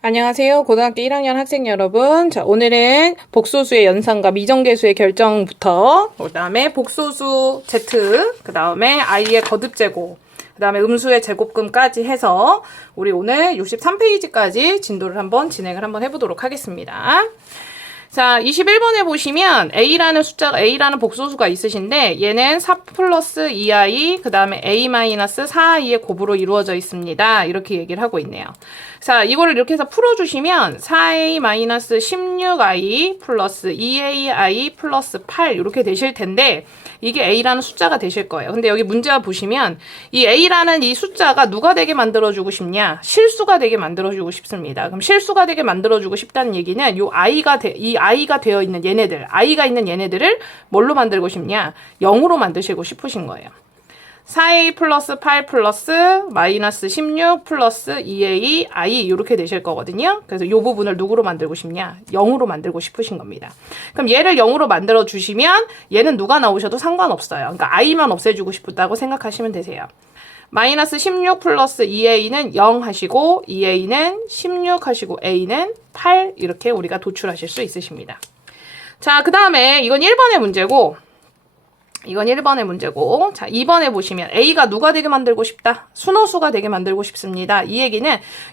안녕하세요. 고등학교 1학년 학생 여러분. 자, 오늘은 복소수의 연산과 미정계수의 결정부터, 그 다음에 복소수 Z, 그 다음에 i의 거듭제곱, 그 다음에 음수의 제곱근까지 해서 우리 오늘 63페이지까지 진도를 진행을 해보도록 하겠습니다. 자, 21번에 보시면 A라는 복소수가 있으신데 얘는 4 플러스 2i 그 다음에 A 마이너스 4i의 곱으로 이루어져 있습니다. 이렇게 얘기를 하고 있네요. 자, 이거를 이렇게 해서 풀어주시면 4a 마이너스 16i 플러스 2ai 플러스 8 이렇게 되실 텐데 이게 A라는 숫자가 되실 거예요. 근데 여기 문제와 보시면 이 A라는 이 숫자가 누가 되게 만들어주고 싶냐? 실수가 되게 만들어주고 싶습니다. 그럼 실수가 되게 만들어주고 싶다는 얘기는 이 I가 되어 있는 얘네들, I가 있는 얘네들을 뭘로 만들고 싶냐? 0으로 만드시고 싶으신 거예요. 4a 플러스 8 플러스 마이너스 16 플러스 2a i 이렇게 되실 거거든요. 그래서 이 부분을 누구로 만들고 싶냐? 0으로 만들고 싶으신 겁니다. 그럼 얘를 0으로 만들어 주시면 얘는 누가 나오셔도 상관없어요. 그러니까 i만 없애주고 싶다고 생각하시면 되세요. 마이너스 16 플러스 2a는 0 하시고 2a는 16 하시고 a는 8 이렇게 우리가 도출하실 수 있으십니다. 자, 그 다음에 이건 1번의 문제고 자, 2번에 보시면 A가 누가 되게 만들고 싶다? 순호수가 되게 만들고 싶습니다. 이 얘기는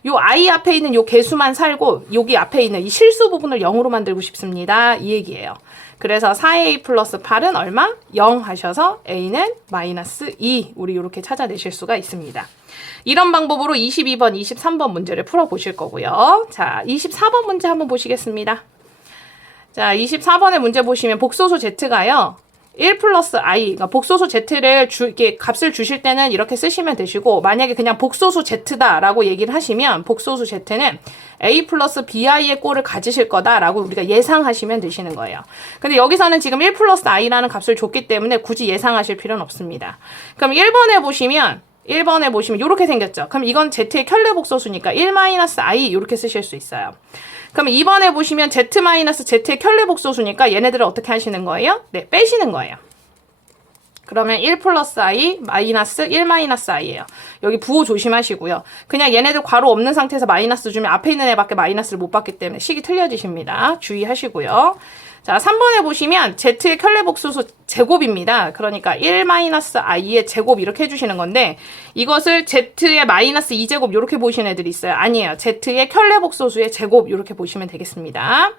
요 I 앞에 있는 요 개수만 살고 여기 앞에 있는 이 실수 부분을 0으로 만들고 싶습니다. 이 얘기예요. 그래서 4a 플러스 8은 얼마? 0 하셔서 A는 마이너스 2 우리 이렇게 찾아내실 수가 있습니다. 이런 방법으로 22번, 23번 문제를 풀어보실 거고요. 자, 24번 문제 한번 보시겠습니다. 자, 24번의 문제 보시면 복소수 Z가요. 1 플러스 i, 그러니까 복소수 z를 이렇게 값을 주실 때는 이렇게 쓰시면 되시고, 만약에 그냥 복소수 z다라고 얘기를 하시면, 복소수 z는 a 플러스 bi의 꼴을 가지실 거다라고 우리가 예상하시면 되시는 거예요. 근데 여기서는 지금 1 플러스 i라는 값을 줬기 때문에 굳이 예상하실 필요는 없습니다. 그럼 1번에 보시면 이렇게 생겼죠. 그럼 이건 z의 켤레 복소수니까 1-i 이렇게 쓰실 수 있어요. 그럼 2번에 보시면 z-z의 켤레 복소수니까 얘네들을 어떻게 하시는 거예요? 네, 빼시는 거예요. 그러면 1 플러스 i 마이너스 1 마이너스 i예요. 여기 부호 조심하시고요. 그냥 얘네들 괄호 없는 상태에서 마이너스 주면 앞에 있는 애밖에 마이너스를 못 받기 때문에 식이 틀려지십니다. 주의하시고요. 자, 3번에 보시면 z의 켤레 복소수 제곱입니다. 그러니까 1-i의 제곱 이렇게 해주시는 건데 이것을 z의 마이너스 2제곱 이렇게 보시는 애들이 있어요. 아니에요. z의 켤레 복소수의 제곱 이렇게 보시면 되겠습니다.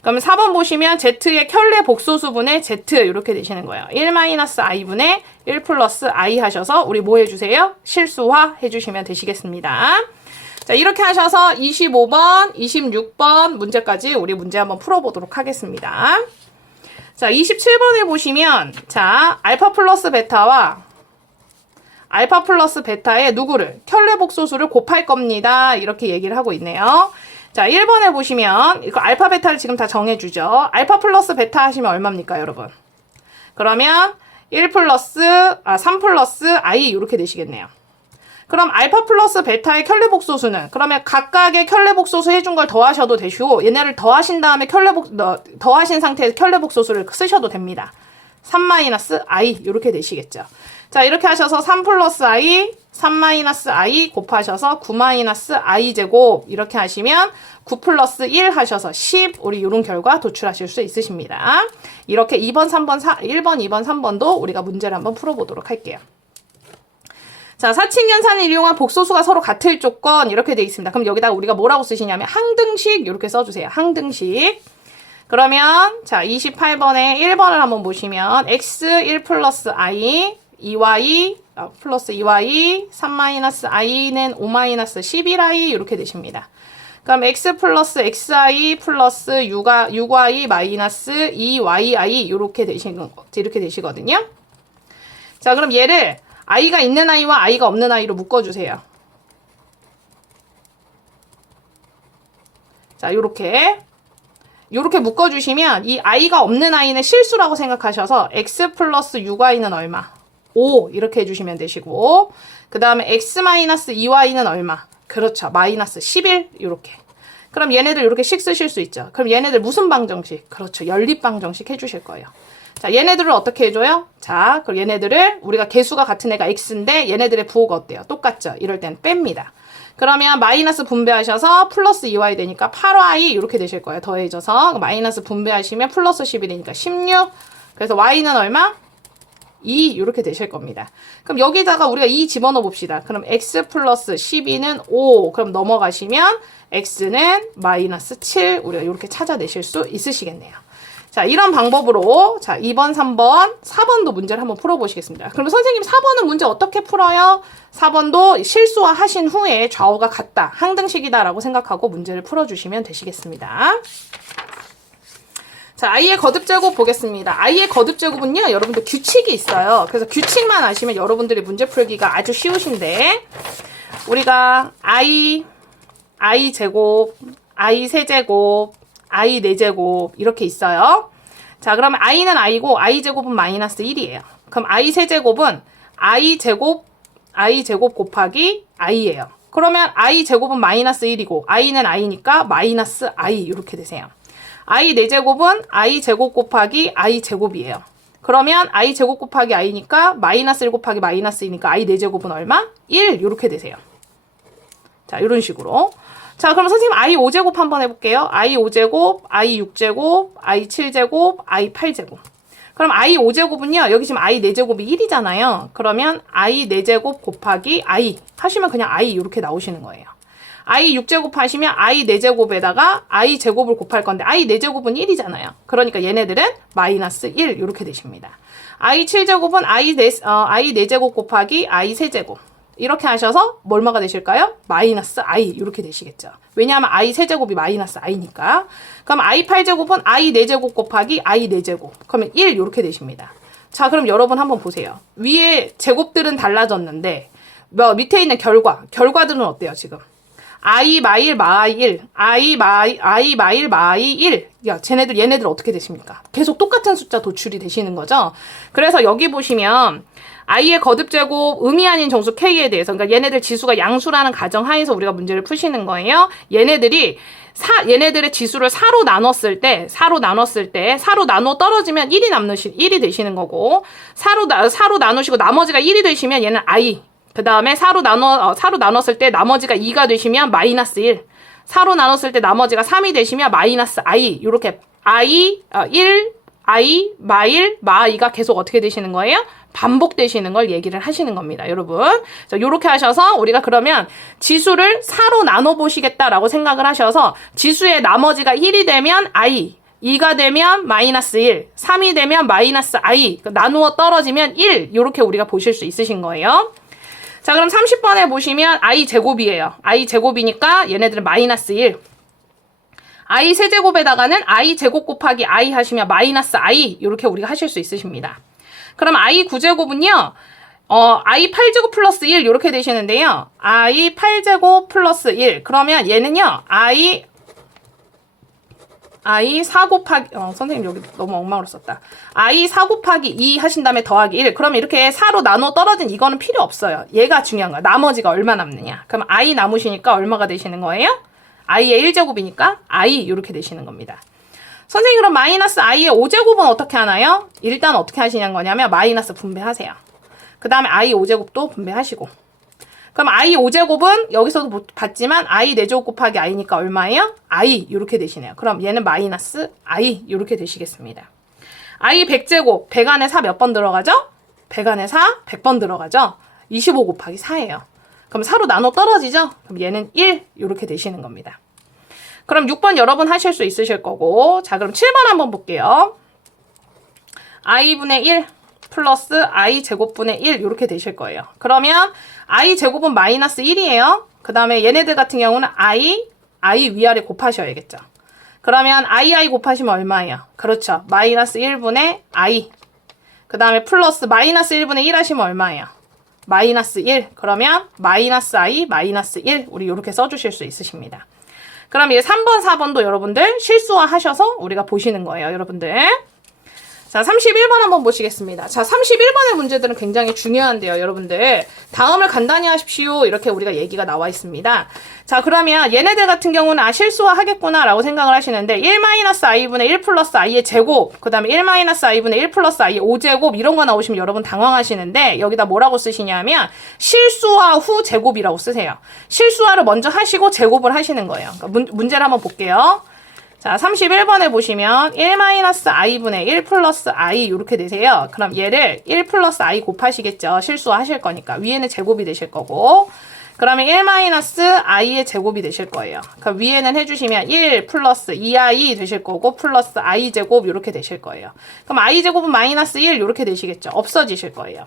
그럼 4번 보시면 z의 켤레 복소수분의 z 이렇게 되시는 거예요. 1-i분의 1 플러스 i 하셔서 우리 뭐 해주세요? 실수화 해주시면 되시겠습니다. 자, 이렇게 하셔서 25번, 26번 문제까지 우리 문제 한번 풀어보도록 하겠습니다. 자, 27번에 보시면, 자, 알파 플러스 베타와 알파 플러스 베타의 누구를? 켤레 복소수를 곱할 겁니다. 이렇게 얘기를 하고 있네요. 자, 1번에 보시면, 이거 알파 베타를 지금 다 정해주죠. 알파 플러스 베타 하시면 얼마입니까, 여러분? 그러면 3 플러스 i 이렇게 되시겠네요. 그럼 알파 플러스 베타의 켤레 복소수는 그러면 각각의 켤레 복소수 해준 걸 더하셔도 되시고 얘네를 더하신 다음에 더하신 상태에서 켤레 복소수를 쓰셔도 됩니다. 3-i 이렇게 되시겠죠. 자, 이렇게 하셔서 3 플러스 i 3-i 곱하셔서 9-i 제곱 이렇게 하시면 9 플러스 1 하셔서 10 우리 이런 결과 도출하실 수 있으십니다. 이렇게 1번, 2번, 3번도 우리가 문제를 한번 풀어보도록 할게요. 자, 사칙연산을 이용한 복소수가 서로 같을 조건 이렇게 되어 있습니다. 그럼 여기다가 우리가 뭐라고 쓰시냐면 항등식 이렇게 써주세요. 항등식. 그러면 자, 28번에 1번을 한번 보시면 x 1 플러스 i 2y 플러스 2y 3-i는 5-11i 이렇게 되십니다. 그럼 x 플러스 xi 플러스 6y 마이너스 2yi 이렇게 되시거든요. 자, 그럼 얘를 i가 있는 i와 i가 없는 i로 묶어주세요. 자, 요렇게 묶어주시면 이 i가 없는 i는 실수라고 생각하셔서 x 플러스 6y는 얼마? 5 이렇게 해주시면 되시고 그 다음에 x 마이너스 2y는 얼마? 그렇죠. 마이너스 11 이렇게. 그럼 얘네들 이렇게 식 쓰실 수 있죠. 그럼 얘네들 무슨 방정식? 그렇죠. 연립 방정식 해주실 거예요. 자, 얘네들을 어떻게 해줘요? 자, 그럼 얘네들을 우리가 개수가 같은 애가 x인데 얘네들의 부호가 어때요? 똑같죠? 이럴 땐 뺍니다. 그러면 마이너스 분배하셔서 플러스 2y 되니까 8y 이렇게 되실 거예요. 더해져서 마이너스 분배하시면 플러스 10이 되니까 16. 그래서 y는 얼마? 2 이렇게 되실 겁니다. 그럼 여기다가 우리가 2 집어넣어 봅시다. 그럼 x 플러스 12는 5. 그럼 넘어가시면 x는 마이너스 7. 우리가 이렇게 찾아내실 수 있으시겠네요. 자, 이런 방법으로 자 2번, 3번, 4번도 문제를 한번 풀어보시겠습니다. 그럼 선생님 4번은 문제 어떻게 풀어요? 4번도 실수화 하신 후에 좌우가 같다, 항등식이다라고 생각하고 문제를 풀어주시면 되시겠습니다. 자, i의 거듭제곱 보겠습니다. i의 거듭제곱은요, 여러분들 규칙이 있어요. 그래서 규칙만 아시면 여러분들이 문제 풀기가 아주 쉬우신데, 우리가 i 제곱, i 세제곱, i 4제곱 이렇게 있어요. 자, 그러면 i는 i고 i 제곱은 마이너스 1이에요. 그럼 i 세제곱은 i 제곱 곱하기 i예요. 그러면 i 제곱은 마이너스 1이고 i는 i니까 마이너스 i 이렇게 되세요. i 4제곱은 i 제곱 곱하기 i 제곱이에요. 그러면 i 제곱 곱하기 i니까 마이너스 1 곱하기 마이너스 2니까 i 4제곱은 얼마? 1 이렇게 되세요. 자, 이런 식으로. 자, 그럼 선생님 i 5제곱 한번 해볼게요. i 5제곱, i 6제곱, i 7제곱, i 8제곱. 그럼 i 5제곱은요. 여기 지금 i 4제곱이 1이잖아요. 그러면 i 4제곱 곱하기 i 하시면 그냥 i 이렇게 나오시는 거예요. i 6제곱 하시면 i 4제곱에다가 i 제곱을 곱할 건데 i 4제곱은 1이잖아요. 그러니까 얘네들은 마이너스 1 이렇게 되십니다. i 7제곱은 i 4제곱 곱하기 i 세제곱. 이렇게 하셔서 얼마가 되실까요? 마이너스 i 이렇게 되시겠죠. 왜냐하면 i 세제곱이 마이너스 i니까. 그럼 i 8제곱은 i 4제곱 곱하기 i 4제곱. 그러면 1 이렇게 되십니다. 자, 그럼 여러분 한번 보세요. 위에 제곱들은 달라졌는데 밑에 있는 결과들은 어때요 지금? i 마일 마이 1, i 마일 마이 1. 야, 얘네들 어떻게 되십니까? 계속 똑같은 숫자 도출이 되시는 거죠. 그래서 여기 보시면 i의 거듭제곱 의미 아닌 정수 k에 대해서, 그러니까 얘네들 지수가 양수라는 가정하에서 우리가 문제를 푸시는 거예요. 얘네들의 지수를 4로 나눴을 때, 4로 나눠 떨어지면 1이 되시는 거고, 4로 나누시고 나머지가 1이 되시면 얘는 i. 그 다음에 4로 나눴을 때 나머지가 2가 되시면 마이너스 1. 4로 나눴을 때 나머지가 3이 되시면 마이너스 i. 이렇게 i, 1, i, 마일, 마이가 계속 어떻게 되시는 거예요? 반복되시는 걸 얘기를 하시는 겁니다, 여러분. 자, 요렇게 하셔서 우리가 그러면 지수를 4로 나눠보시겠다라고 생각을 하셔서 지수의 나머지가 1이 되면 i, 2가 되면 마이너스 1, 3이 되면 마이너스 i, 나누어 떨어지면 1, 요렇게 우리가 보실 수 있으신 거예요. 자, 그럼 30번에 보시면 i 제곱이에요. i 제곱이니까 얘네들은 마이너스 1. i 세제곱에다가는 i 제곱 곱하기 i 하시면 마이너스 i, 이렇게 우리가 하실 수 있으십니다. 그럼 i 9제곱은요, i 8제곱 플러스 1 이렇게 되시는데요. i 8제곱 플러스 1. 그러면 얘는요, i 4 곱하기, 선생님 여기 너무 엉망으로 썼다. i 4 곱하기 2 하신 다음에 더하기 1. 그러면 이렇게 4로 나눠 떨어진 이거는 필요 없어요. 얘가 중요한 거야. 나머지가 얼마 남느냐. 그럼 i 남으시니까 얼마가 되시는 거예요? i의 1제곱이니까 i 이렇게 되시는 겁니다. 선생님, 그럼 마이너스 i의 5제곱은 어떻게 하나요? 일단 어떻게 하시냐는 거냐면 마이너스 분배하세요. 그 다음에 i 5제곱도 분배하시고. 그럼 i 5제곱은 여기서도 봤지만 i 4제곱 곱하기 i니까 얼마예요? i 이렇게 되시네요. 그럼 얘는 마이너스 i 이렇게 되시겠습니다. i 100제곱, 100 안에 4 몇 번 들어가죠? 100 안에 4, 100번 들어가죠? 25 곱하기 4예요. 그럼 4로 나눠 떨어지죠? 그럼 얘는 1 이렇게 되시는 겁니다. 그럼 6번 여러분 하실 수 있으실 거고, 자, 그럼 7번 한번 볼게요. i분의 1 플러스 i 제곱분의 1 이렇게 되실 거예요. 그러면 i 제곱은 마이너스 1이에요. 그 다음에 얘네들 같은 경우는 i 위아래 곱하셔야겠죠. 그러면 i 곱하시면 얼마예요? 그렇죠. 마이너스 1분의 i. 그 다음에 플러스 마이너스 1분의 1 하시면 얼마예요? 마이너스 1. 그러면 마이너스 i 마이너스 1. 우리 이렇게 써주실 수 있으십니다. 그럼 이제 3번, 4번도 여러분들 실수화 하셔서 우리가 보시는 거예요, 여러분들. 자, 31번 한번 보시겠습니다. 자, 31번의 문제들은 굉장히 중요한데요, 여러분들. 다음을 간단히 하십시오. 이렇게 우리가 얘기가 나와 있습니다. 자, 그러면 얘네들 같은 경우는 실수화 하겠구나 라고 생각을 하시는데 1-i분의 1 플러스 i의 제곱, 그 다음에 1-i분의 1 플러스 i의 5제곱 이런 거 나오시면 여러분 당황하시는데 여기다 뭐라고 쓰시냐면 실수화 후 제곱이라고 쓰세요. 실수화를 먼저 하시고 제곱을 하시는 거예요. 그러니까 문제를 한번 볼게요. 자, 31번에 보시면 1-i분의 1 플러스 i 이렇게 되세요. 그럼 얘를 1 플러스 i 곱하시겠죠. 실수화 하실 거니까. 위에는 제곱이 되실 거고. 그러면 1-i의 제곱이 되실 거예요. 그럼 위에는 해주시면 1 플러스 2i 되실 거고 플러스 i 제곱 이렇게 되실 거예요. 그럼 i 제곱은 마이너스 1 이렇게 되시겠죠. 없어지실 거예요.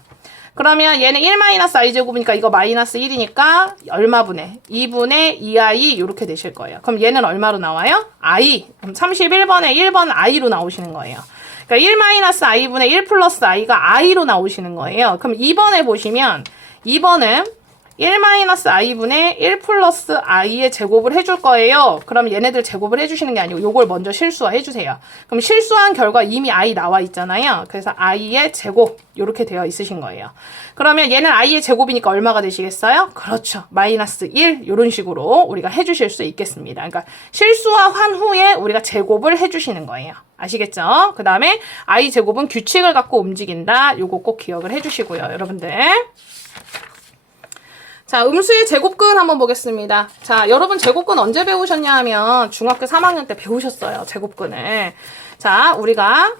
그러면 얘는 1-i 제곱이니까 이거 마이너스 1이니까 얼마분의? 2분의 2i 이렇게 되실 거예요. 그럼 얘는 얼마로 나와요? i. 그럼 31번에 1번 i로 나오시는 거예요. 그러니까 1-i분의 1 플러스 i가 i로 나오시는 거예요. 그럼 2번에 보시면 2번은 1-i분의 1 플러스 i의 제곱을 해줄 거예요. 그럼 얘네들 제곱을 해주시는 게 아니고 요걸 먼저 실수화 해주세요. 그럼 실수한 결과 이미 i 나와 있잖아요. 그래서 i의 제곱 이렇게 되어 있으신 거예요. 그러면 얘는 i의 제곱이니까 얼마가 되시겠어요? 그렇죠. 마이너스 1 이런 식으로 우리가 해주실 수 있겠습니다. 그러니까 실수화한 후에 우리가 제곱을 해주시는 거예요. 아시겠죠? 그 다음에 i 제곱은 규칙을 갖고 움직인다. 요거 꼭 기억을 해주시고요. 여러분들. 자, 음수의 제곱근 한번 보겠습니다. 자, 여러분 제곱근 언제 배우셨냐 하면 중학교 3학년 때 배우셨어요. 제곱근을. 자, 우리가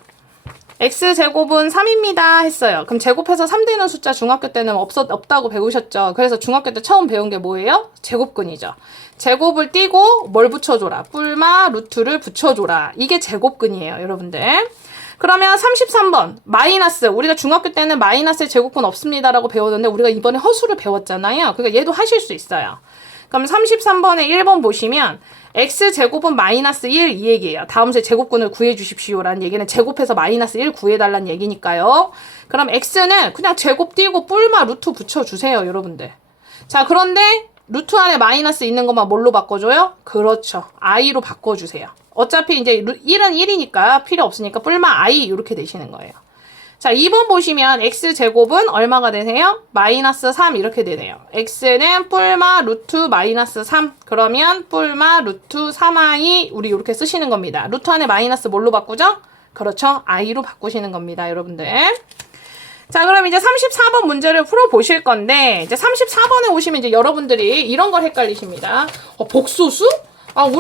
x제곱은 3입니다 했어요. 그럼 제곱해서 3 되는 숫자 중학교 때는 없다고 배우셨죠. 그래서 중학교 때 처음 배운 게 뭐예요? 제곱근이죠. 제곱을 띄고 뭘 붙여줘라? 뿔마 루트를 붙여줘라. 이게 제곱근이에요, 여러분들. 그러면 33번 마이너스, 우리가 중학교 때는 마이너스의 제곱근 없습니다라고 배웠는데 우리가 이번에 허수를 배웠잖아요. 그러니까 얘도 하실 수 있어요. 그럼 33번에 1번 보시면 x제곱은 마이너스 1 이 얘기예요. 다음 세 제곱근을 구해주십시오 라는 얘기는 제곱해서 마이너스 1 구해달라는 얘기니까요. 그럼 x는 그냥 제곱 띄고 뿔마 루트 붙여주세요, 여러분들. 자, 그런데 루트 안에 마이너스 있는 것만 뭘로 바꿔줘요? 그렇죠. i로 바꿔주세요. 어차피 이제 1은 1이니까 필요 없으니까 뿔마 i 이렇게 되시는 거예요. 자, 2번 보시면 x제곱은 얼마가 되세요? 마이너스 3 이렇게 되네요. x는 뿔마 루트 마이너스 3. 그러면 뿔마 루트 3i 우리 이렇게 쓰시는 겁니다. 루트 안에 마이너스 뭘로 바꾸죠? 그렇죠. i로 바꾸시는 겁니다, 여러분들. 자, 그럼 이제 34번 문제를 풀어보실 건데, 이제 34번에 오시면 이제 여러분들이 이런 걸 헷갈리십니다. 복소수?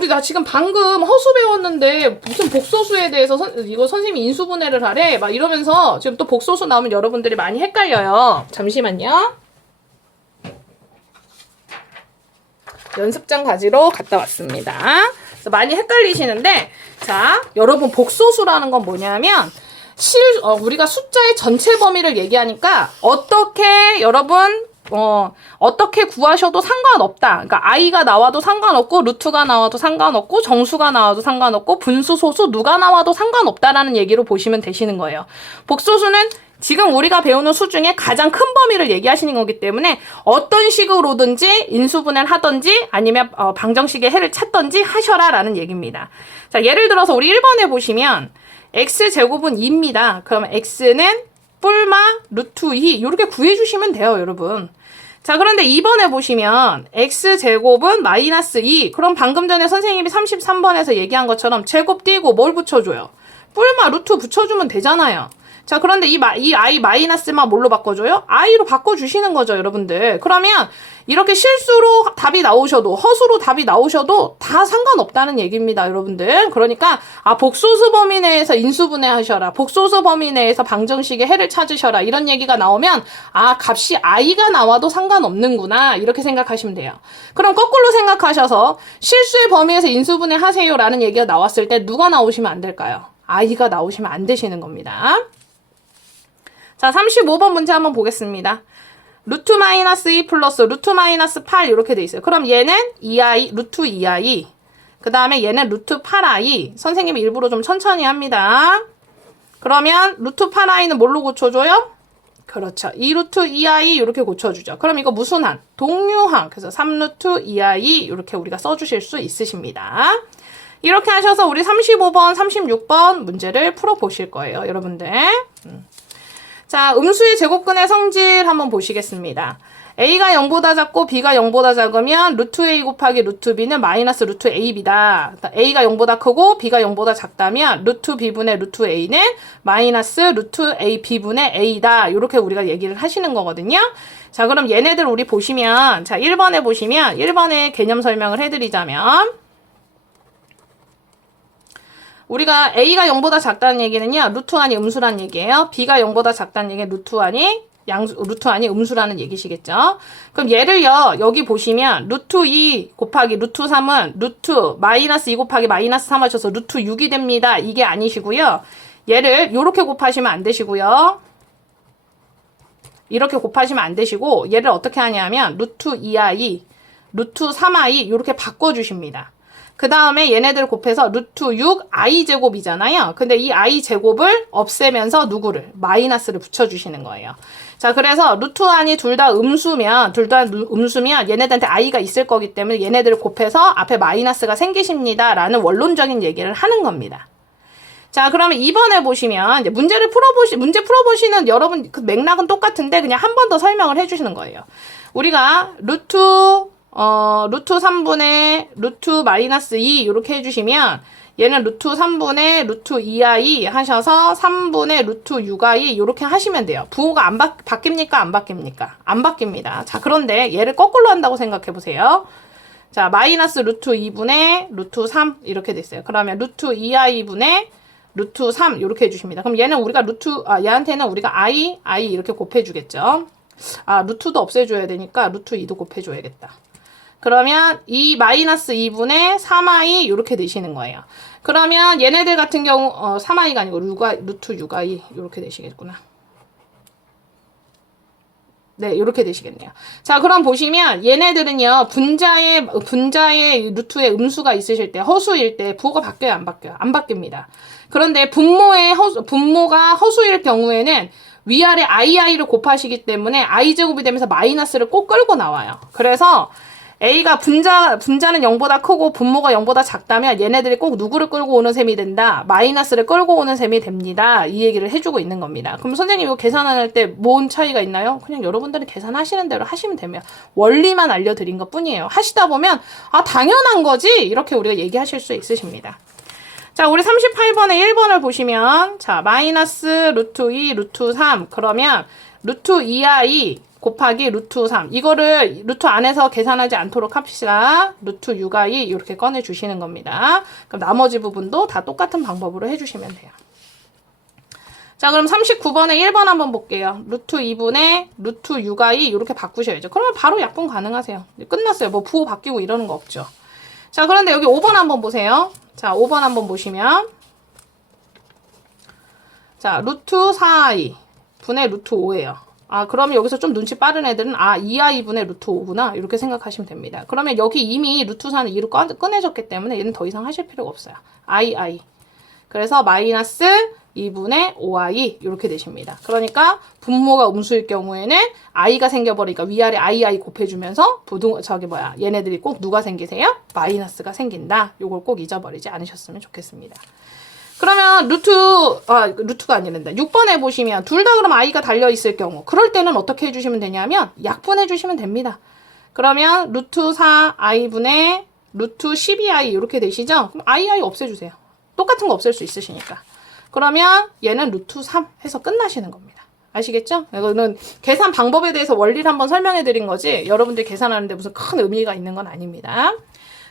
나 지금 방금 허수 배웠는데, 무슨 복소수에 대해서 이거 선생님이 인수분해를 하래? 막 이러면서 지금 또 복소수 나오면 여러분들이 많이 헷갈려요. 잠시만요. 연습장 가지러 갔다 왔습니다. 그래서 많이 헷갈리시는데, 자, 여러분 복소수라는 건 뭐냐면, 우리가 숫자의 전체 범위를 얘기하니까 어떻게 구하셔도 상관없다. 그러니까 i가 나와도 상관없고 루트가 나와도 상관없고 정수가 나와도 상관없고 분수, 소수 누가 나와도 상관없다라는 얘기로 보시면 되시는 거예요. 복소수는 지금 우리가 배우는 수 중에 가장 큰 범위를 얘기하시는 거기 때문에 어떤 식으로든지 인수분해를 하든지 아니면 방정식의 해를 찾든지 하셔라 라는 얘기입니다. 자, 예를 들어서 우리 1번에 보시면 x제곱은 2입니다. 그러면 x는 뿔마 루트 2 이렇게 구해주시면 돼요, 여러분. 자, 그런데 2번에 보시면 x제곱은 마이너스 2. 그럼 방금 전에 선생님이 33번에서 얘기한 것처럼 제곱 띄고 뭘 붙여줘요? 뿔마 루트 붙여주면 되잖아요. 자, 그런데 이 i 마이너스만 뭘로 바꿔줘요? i로 바꿔주시는 거죠, 여러분들. 그러면 이렇게 실수로 답이 나오셔도 허수로 답이 나오셔도 다 상관없다는 얘기입니다, 여러분들. 그러니까 복소수 범위 내에서 인수분해 하셔라. 복소수 범위 내에서 방정식의 해를 찾으셔라. 이런 얘기가 나오면 값이 i가 나와도 상관없는구나. 이렇게 생각하시면 돼요. 그럼 거꾸로 생각하셔서 실수의 범위에서 인수분해 하세요라는 얘기가 나왔을 때 누가 나오시면 안 될까요? i가 나오시면 안 되시는 겁니다. 자, 35번 문제 한번 보겠습니다. 루트 마이너스 2 플러스 루트 마이너스 8 이렇게 돼 있어요. 그럼 얘는 2i, 루트 2i. 그 다음에 얘는 루트 8i. 선생님이 일부러 좀 천천히 합니다. 그러면 루트 8i는 뭘로 고쳐줘요? 그렇죠. 2루트 2i 이렇게 고쳐주죠. 그럼 이거 무순한, 동류항. 그래서 3루트 2i 이렇게 우리가 써주실 수 있으십니다. 이렇게 하셔서 우리 35번, 36번 문제를 풀어보실 거예요, 여러분들. 자, 음수의 제곱근의 성질 한번 보시겠습니다. a가 0보다 작고 b가 0보다 작으면 루트 a 곱하기 루트 b는 마이너스 루트 ab다. a가 0보다 크고 b가 0보다 작다면 루트 b분의 루트 a는 마이너스 루트 a b분의 a다. 이렇게 우리가 얘기를 하시는 거거든요. 자, 그럼 얘네들 우리 보시면, 자, 1번에 보시면 1번에 개념 설명을 해드리자면 우리가 a가 0보다 작다는 얘기는요, 루트안이 음수라는 얘기예요. b가 0보다 작다는 얘기는 루트안이 음수라는 얘기시겠죠. 그럼 얘를요, 여기 보시면 루트 2 곱하기 루트 3은 루트 마이너스 2 곱하기 마이너스 3 하셔서 루트 6이 됩니다. 이게 아니시고요. 얘를 요렇게 곱하시면 안 되시고요. 이렇게 곱하시면 안 되시고 얘를 어떻게 하냐면 루트 2i, 루트 3i 이렇게 바꿔주십니다. 그 다음에 얘네들 곱해서 루트 6 i 제곱이잖아요. 근데 이 i 제곱을 없애면서 누구를? 마이너스를 붙여주시는 거예요. 자, 그래서 루트 안이 둘 다 음수면 얘네들한테 i가 있을 거기 때문에 얘네들을 곱해서 앞에 마이너스가 생기십니다. 라는 원론적인 얘기를 하는 겁니다. 자, 그러면 2번에 보시면 이제 문제 풀어보시는 여러분 그 맥락은 똑같은데 그냥 한 번 더 설명을 해주시는 거예요. 우리가 루트 3분의 루트 마이너스 2 이렇게 해주시면 얘는 루트 3분의 루트 2i 하셔서 3분의 루트 6i 이렇게 하시면 돼요. 부호가 바뀝니까? 안 바뀝니까? 안 바뀝니다. 자, 그런데 얘를 거꾸로 한다고 생각해 보세요. 자, 마이너스 루트 2분의 루트 3 이렇게 됐어요. 그러면 루트 2i분의 루트 3 이렇게 해주십니다. 그럼 얘는 우리가 얘한테는 우리가 i 이렇게 곱해주겠죠. 아, 루트도 없애줘야 되니까 루트 2도 곱해줘야겠다. 그러면 이 마이너스 2분의 3i 이렇게 되시는 거예요. 그러면 얘네들 같은 경우 3i가 아니고 루트 6i 이렇게 되시겠구나. 네, 이렇게 되시겠네요. 자, 그럼 보시면 얘네들은요, 분자의 루트에 음수가 있으실 때, 허수일 때 부호가 바뀌어요, 안 바뀌어요? 안 바뀝니다. 그런데 분모가 허수일 경우에는 위아래 ii를 곱하시기 때문에 i제곱이 되면서 마이너스를 꼭 끌고 나와요. 그래서 a가 분자는 0보다 크고 분모가 0보다 작다면 얘네들이 꼭 누구를 끌고 오는 셈이 된다. 마이너스를 끌고 오는 셈이 됩니다. 이 얘기를 해주고 있는 겁니다. 그럼 선생님 이거 계산할 때 뭔 차이가 있나요? 그냥 여러분들은 계산하시는 대로 하시면 되면 원리만 알려드린 것 뿐이에요. 하시다 보면 아 당연한 거지 이렇게 우리가 얘기하실 수 있으십니다. 자, 우리 38번에 1번을 보시면 자 마이너스 루트 2 루트 3 그러면 루트 2i 곱하기 루트 3 이거를 루트 안에서 계산하지 않도록 합시다. 루트 6i 이렇게 꺼내주시는 겁니다. 그럼 나머지 부분도 다 똑같은 방법으로 해주시면 돼요. 자, 그럼 39번에 1번 한번 볼게요. 루트 2분의 루트 6i 이렇게 바꾸셔야죠. 그러면 바로 약분 가능하세요. 끝났어요. 뭐 부호 바뀌고 이러는 거 없죠. 자, 그런데 여기 5번 한번 보세요. 자, 5번 한번 보시면 자, 루트 4i 분의 루트 5예요. 아, 그러면 여기서 좀 눈치 빠른 애들은 2i분의 루트 5구나 이렇게 생각하시면 됩니다. 그러면 여기 이미 루트 4는 2로 꺼내졌기 때문에 얘는 더 이상 하실 필요가 없어요. i 그래서 마이너스 2분의 5i 이렇게 되십니다. 그러니까 분모가 음수일 경우에는 i가 생겨버리니까 위아래 i 곱해주면서 얘네들이 꼭 누가 생기세요? 마이너스가 생긴다. 요걸 꼭 잊어버리지 않으셨으면 좋겠습니다. 그러면 루트가 아니란다. 6번에 보시면 둘 다 그럼 i가 달려있을 경우 그럴 때는 어떻게 해주시면 되냐면 약분해 주시면 됩니다. 그러면 루트 4i분의 루트 12i 이렇게 되시죠? 그럼 i 없애주세요. 똑같은 거 없앨 수 있으시니까. 그러면 얘는 루트 3 해서 끝나시는 겁니다. 아시겠죠? 이거는 계산 방법에 대해서 원리를 한번 설명해 드린 거지 여러분들이 계산하는데 무슨 큰 의미가 있는 건 아닙니다.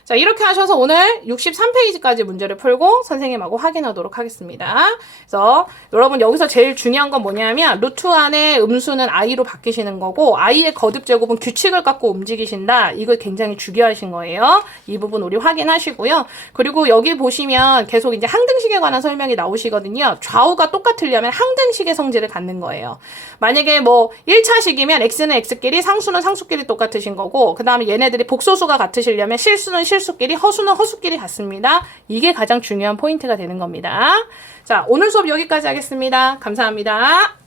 자, 이렇게 하셔서 오늘 63페이지까지 문제를 풀고 선생님하고 확인하도록 하겠습니다. 그래서 여러분 여기서 제일 중요한 건 뭐냐면 루트 안에 음수는 i로 바뀌시는 거고 i의 거듭 제곱은 규칙을 갖고 움직이신다. 이거 굉장히 중요하신 거예요. 이 부분 우리 확인하시고요. 그리고 여기 보시면 계속 이제 항등식에 관한 설명이 나오시거든요. 좌우가 똑같으려면 항등식의 성질을 갖는 거예요. 만약에 뭐 1차식이면 x는 x끼리 상수는 상수끼리 똑같으신 거고 그 다음에 얘네들이 복소수가 같으시려면 실수는 실수끼리 허수는 허수끼리 같습니다. 이게 가장 중요한 포인트가 되는 겁니다. 자, 오늘 수업 여기까지 하겠습니다. 감사합니다.